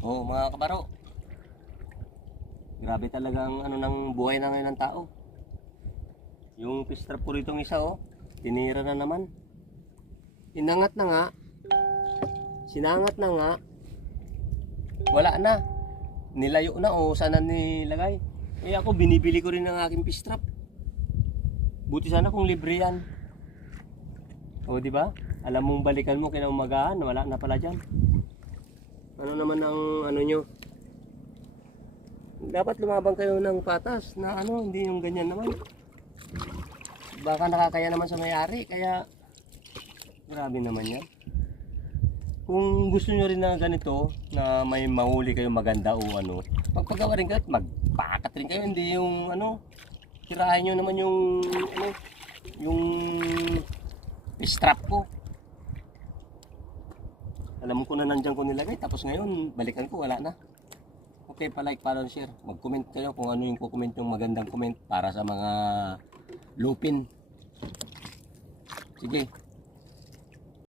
Oh, mga kabaro. Grabe talagang ano ng buhay na ngayon ng tao. Yung pistrap po ritong isa oh, tinira na naman. Inangat na nga. Sinangat na nga. Wala na. Nilayo na o sana nilagay. Eh ako binibili ko rin ng aking pistrap. Buti sana kung libre yan. O di ba? Alam mong balikan mo kinaumagahan, wala na pala diyan. Ano naman ang ano nyo? Dapat lumabang kayo ng patas na ano, hindi yung ganyan naman. Baka nakakaya naman sa may-ari, kaya grabe naman yan. Kung gusto nyo rin na ganito, na may mahuli kayo maganda o ano, magpagawa rin kayo at magpakat rin kayo, hindi yung ano, tirahin nyo naman yung ano, yung strap ko. Alam ko na nandiyan ko nilagay, tapos ngayon balikan ko, wala na. Okay, pa-like, para share. Mag-comment kayo kung ano yung comment yung magandang comment para sa mga lupin. Sige.